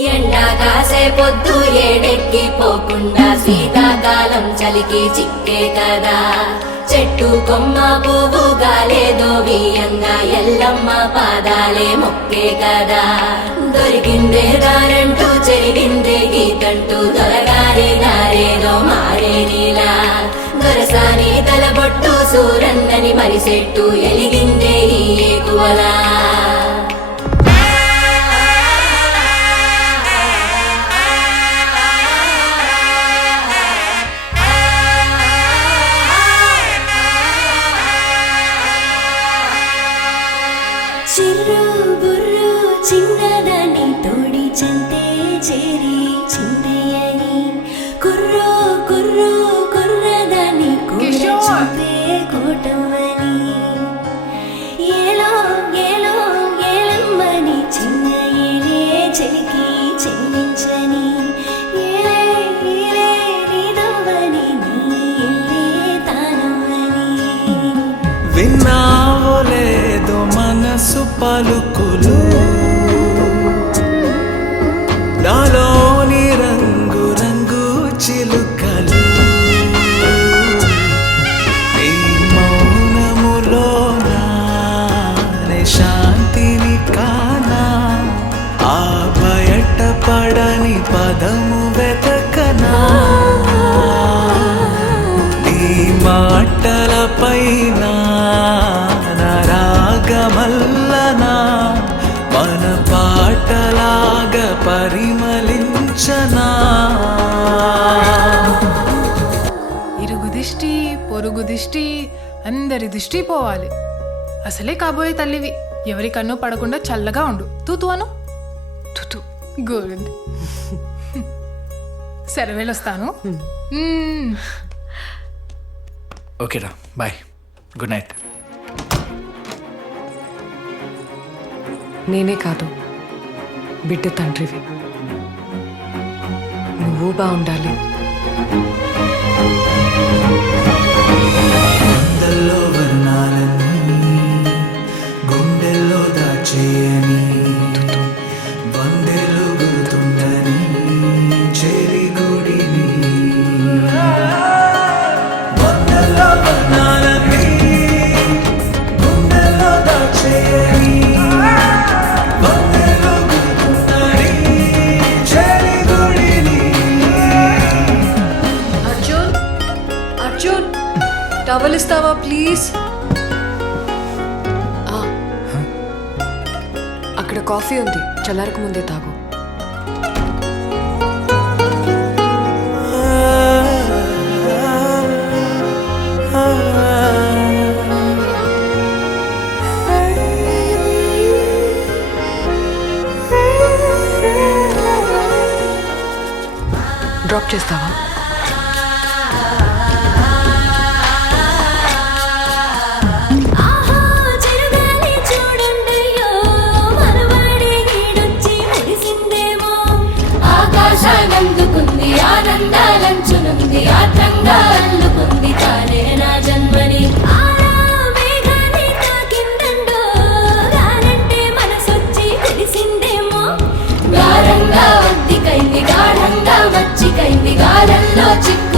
ఎండా కాసే పొద్దు ఏడెక్కి పోకుండా శీతాకాలం చలికి చిక్కే కదా. చెట్టు కొమ్మ పువ్వు గాలేదో బియ్యంగా ఎల్లమ్మ పాదాలే మొక్కే కదా. దొరికిందే దారంటూ చెరిగిందే గీతంటూ దొరగారే దారేదో మారే నీలా. దొరసాని తలబొట్టు సూరన్నని మరిసెట్టు ఎలిగిందే ఈ ఏకువలా. చిర్రు బుర్రు చిన్నదాన్ని తోడి చంతే చేరి చిందయ్యని. కుర్రో కుర్రో కుర్రదాన్ని కూడా చంపే కోటమ్మని. ఏలో ఏలో ఏలమ్మని చిన్న ఏలే చెలికి చెల్లించని. ఏలే ఏలే నీదవ్వని నీ ఇల్లే తానమ్మని. విన్నావో లేదో మనసు పలుకులు, నాలోని రంగు రంగు చిలుకలు. ఈ మౌనములో నానే శాంతిని కానా, ఆ బయట పడని పదము వెతకనా. నీ మాటలపైన రాగమల్లనా, మన పాటలాగా పరిమళించనా. ఇరుగు దిష్టి పొరుగు దిష్టి అందరి దిష్టి పోవాలి. అసలే కాబోయే తల్లివి, ఎవరి కన్ను పడకుండా చల్లగా ఉండు. తూతు అను. తూతు గుడ్. సరే వెళ్ళొస్తాను. ఓకేరా, బాయ్, గుడ్ నైట్. నేనే కాదు, బిడ్డ తండ్రివి. నువ్వు బాగుండాలి. గుండెల్లో వర్ణాలన్నీ గుండెల్లో దాచేయని, వందెలు గుర్తుండని చెరి గుడిని. వందెల్లో వర్ణాలన్నీ గుండెల్లో దాచేయని, వందెలు గుర్తుండని చెరి గుడిని. అర్జున్, అర్జున్, టవల్ ఇస్తావా ప్లీజ్? అక్కడ కాఫీ ఉంది, చల్లారకు ముందే తాగు. డ్రాప్ చేస్తావా? ఆకాశానందుకుంది ఆనందాలంచునుంది ఆత్రంగా అల్లుకుంది తానే నా జన్మని. మేఘాన్ని తాకిందండో రానంటే మనసొచ్చి కురిసిందేమో. గారంగా ఒద్దికైంది గాఢంగా మచ్చికైంది గాలంలో చిక్కు